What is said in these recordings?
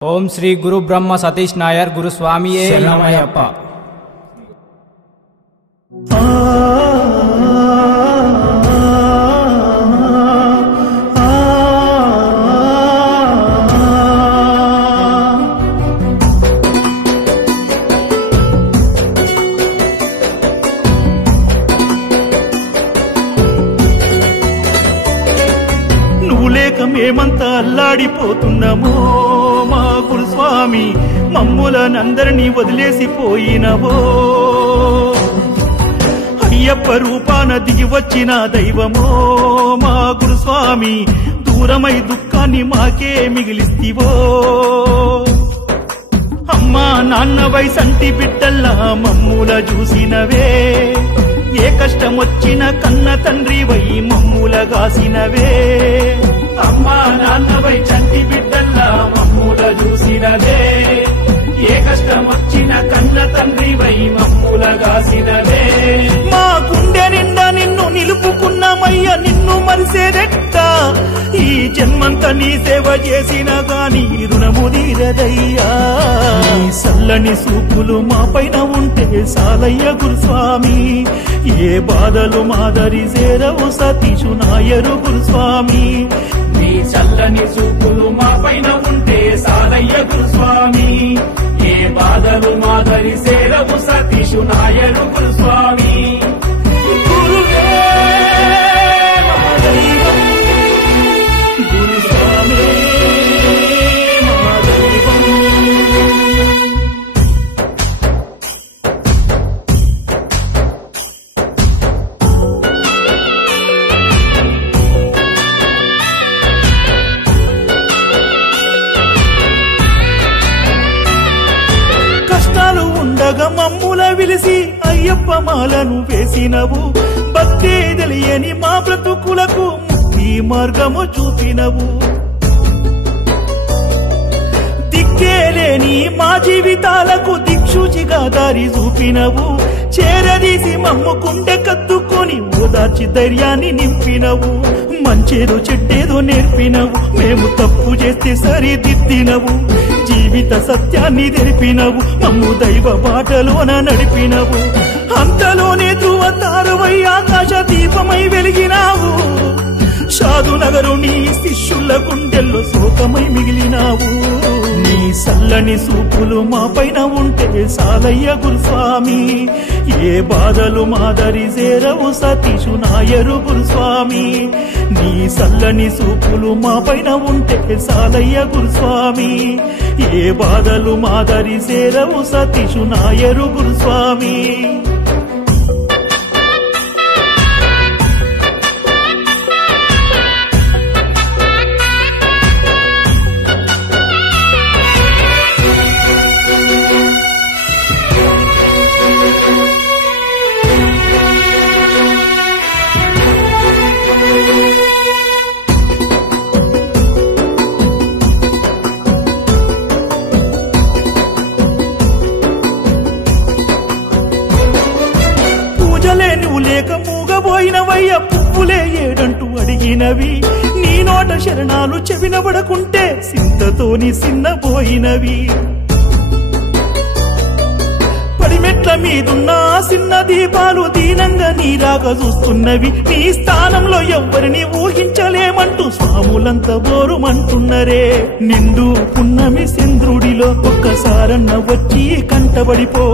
ఓం శ్రీ గురు బ్రహ్మ సతీష్ నాయర్ గురు స్వామియే శరణమయ్యప్ప. నువ్వు లేక మేమంతా అల్లాడిపోతున్నామో మా గురుస్వామి, మమ్ములనందరినీ వదిలేసిపోయినవో. అయ్యప్ప రూపాన దిగి వచ్చిన దైవమో మా గురుస్వామి, దూరమై దుఃఖాన్ని మాకే మిగిలిస్తివో. అమ్మా నాన్నవై సంటి బిడ్డల్లా మమ్ముల చూసినవే, ఏ కష్టం వచ్చిన కన్న తండ్రివై మమ్ముల గాసినవే. అమ్మా నాన్నవై చంటి బిడ్డల్లా మమ్ముల చూసినవే, ఏ కష్టం వచ్చిన కన్న తండ్రివై మమ్ముల గాసినవే. మా గుండె నిండా నిన్ను నిలుపుకున్నామయ్య, నిన్ను మరిసేదెట్ట. ఈ జన్మంతా నీ సేవ చేసిన గాని రుణము తీరదయ్యా. సల్లని సూపులు మా పైన ఉంటే సాలయ్య గురుస్వామి, ఏ బాధలు మాదరి చేరవు సతీషు నాయరు గురుస్వామి. నీ చల్లని సూపులు మా పైన ఉంటే సాలయ్య గురుస్వామి, ఏ బాధలు మాదరి చేరవు సతీషు నాయరు గురుస్వామి. గురువే మా దైవం, గురుస్వామి మా దైవం. కష్టాలు ఉండగా మమ్ముల విలిసి అయ్యప్ప మాలను వేసినవు. భక్తే తెలియని మా బ్రతుకులకు ముక్తి మార్గము చూపినవు. దిక్కేలేని మా జీవితాలకు దిక్షుచిగా దారి చూపినవు. చేరదీసి మమ్ము గుండె కత్తుకొని ఓదార్చి ధైర్యాన్ని నింపినవు. మంచేదో చెడ్డేదో నేర్పినవు, మేము తప్పు చేస్తే సరిదిద్దినవు. జీవిత సత్యాన్ని తెలిపినవు, మమ్ము దైవ బాటలోన నడిపినవు. అంతలోనే ధృవతారవై ఆకాశ దీపమై వెలిగినావు. సాధు నగరు నీ శిష్యుల గుండెల్లో శోకమై మిగిలినావు. నీ సల్లని సూపులు మా పైన ఉంటే సాలయ్య గురుస్వామి, ఏ బాధలు మాదరి చేరవు సతీషు నాయరు గురుస్వామి. నీ సల్లని సూపులు మా పైన ఉంటే సాలయ్య గురుస్వామి, ఏ బాధలు మాదరి చేరవు సతీషు నాయరు గురుస్వామి. పూజలే నువ్వు లేక మూగబోయినవయ్య, పువ్వులే ఏడంటూ అడిగినవి. నీ నోట శరణాలు చెవినబడకుంటే సింతతోని సిన్నబోయినవి. పడిమెట్ల మీదున్న సిన్న దీపాలు దీనంగా నీరాగా చూస్తున్నవి. నీ స్థానంలో ఎవ్వరిని ఊహించలేమంటూ స్వాములంతా బోరుమంటున్నరే. నిండు పున్నమి చంద్రుడిలో ఒక్కసారన్న వచ్చి కంటబడిపో.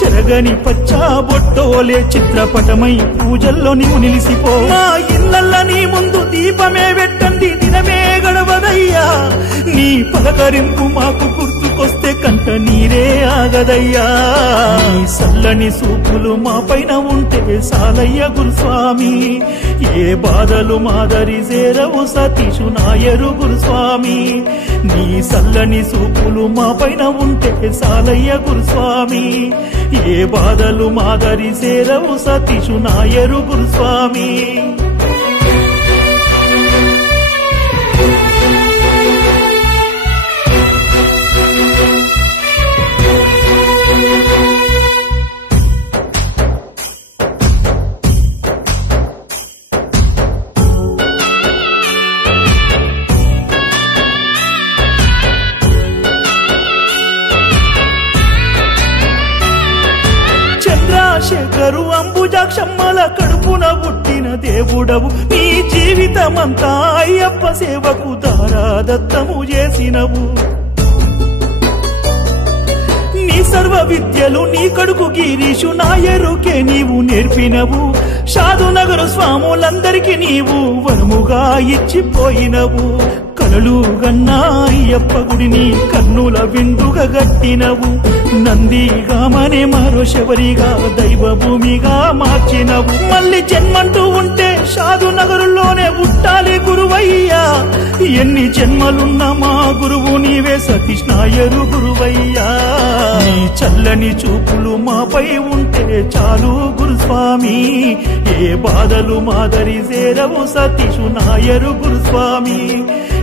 చెరగని పచ్చా బొట్టోలే చిత్రపటమై పూజల్లో నీవు నిలిసిపో. మా ఇళ్ళల్ల నీ ముందు దీపమే పెట్టండి, దినమే గడవదయ్యా. నీ పలకరింపు మాకు గుర్తుకొస్తే కంట నీరే ఆగదయ్యా. నీ సల్లని సూపులు మా పైన ఉంటే సాలయ్య గురుస్వామి, ఏ బాధలు మాదరి చేరవు సతీషు నాయరు గురుస్వామి. నీ సల్లని సూపులు మా పైన ఉంటే సాలయ్య గురుస్వామి, ఏ బాధలు మాదరి చేరవు సతీషు నాయరు గురుస్వామి. సాగరు అంబుజాక్షమ్మల కడుపున పుట్టిన దేవుడవు నీ జీవితమంతా అయ్యప్ప సేవకు దారాదత్తము చేసినవు నీ సర్వ విద్యలు నీ కడుకు గిరీషు నా ఎరుకే నీవు నేర్పినవు షాదునగరు స్వాములందరికీ నీవు వరముగా ఇచ్చిపోయినవు కలలు గన్నా అయ్యప్ప గుడిని కన్నుల విందుగా గట్టినవు నందిగామనే మరో శబరిగా దైవ భూమిగా మార్చినవు మళ్ళీ జన్మంటూ ఉంటే షాదునగరులోనే పుట్టాలి గురువయ్యా ఎన్ని జన్మలున్నా మా గురువు నీవే సతీష్ నాయరు గురువయ్యా నీ చల్లని చూపులు మాపై ఉంటే చాలు గురుస్వామి ఏ బాధలు మాదరి చేరవు సతీషు నాయరు గురుస్వామి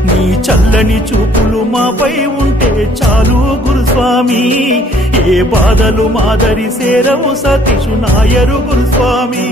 నీ చల్లని చూపులు మాపై ఉంటే చాలు గురుస్వామి ఏ బాధలు మాదరి చేరవు సతీషు నాయరు గురుస్వామి